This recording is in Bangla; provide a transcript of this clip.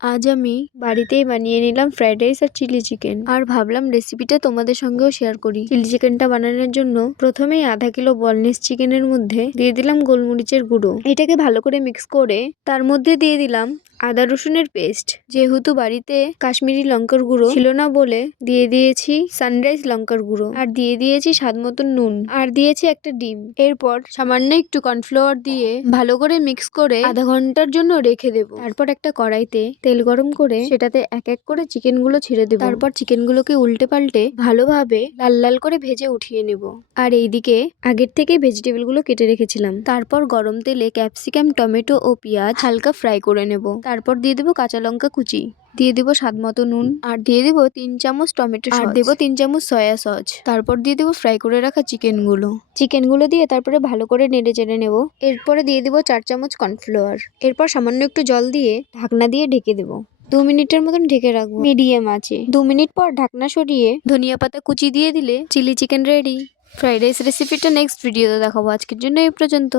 আজ আমি বাড়িতেই বানিয়ে নিলাম ফ্রাইড রাইস আর চিলি চিকেন। আর ভাবলাম রেসিপিটা তোমাদের সঙ্গেও শেয়ার করি। চিলি চিকেনটা বানানোর জন্য প্রথমেই আধা কিলো বনলেস চিকেনের মধ্যে দিয়ে দিলাম গোলমরিচের গুঁড়ো। এটাকে ভালো করে মিক্স করে তার মধ্যে দিয়ে দিলাম আদা রসুনের পেস্ট। যেহেতু বাড়িতে কাশ্মীরি লঙ্কার গুঁড়ো ছিল না বলে দিয়ে দিয়েছি সানরাইজ লঙ্কার গুঁড়ো, আর দিয়ে দিয়েছি স্বাদ মতন নুন, আর দিয়েছি একটা ডিম। এরপর সামান্য একটু কর্নফ্লাওয়ার দিয়ে ভালো করে মিক্স করে আধা ঘন্টার জন্য রেখে দেবো। তারপর একটা কড়াইতে তেল গরম করে সেটাতে এক এক করে চিকেন গুলো ছেড়ে দেবো। তারপর চিকেন গুলোকে উল্টে পাল্টে ভালোভাবে লাল লাল করে ভেজে উঠিয়ে নেব। আর এইদিকে আগের থেকে ভেজিটেবল গুলো কেটে রেখেছিলাম। তারপর গরম তেলে ক্যাপসিকাম, টমেটো ও পেঁয়াজ হালকা ফ্রাই করে নেব। তারপর দিয়ে দেবো কাঁচা লঙ্কা কুচি, দিয়ে দেবো স্বাদ মতো নুন, আর দিয়ে দেবো 3 চামচ টমেটো সস, আর দেবো 3 চামচ সয়া সস। তারপর দিয়ে দেবো ফ্রাই করে রাখা চিকেন গুলো দিয়ে তারপরে ভালো করে নেড়ে চেড়ে নেব। এরপরে দিয়ে দেবো 4 চামচ কর্নফ্লাওয়ার। এরপর সামান্য একটু জল দিয়ে ঢাকনা দিয়ে ঢেকে দেবো। 2 মিনিটের মতন ঢেকে রাখবো মিডিয়াম আছে। 2 মিনিট পর ঢাকনা সরিয়ে ধনিয়া পাতা কুচি দিয়ে দিলে chilli chicken ready. Fried rice রেসিপিটা নেক্সট ভিডিওতে দেখাবো। আজকের জন্য এই পর্যন্ত।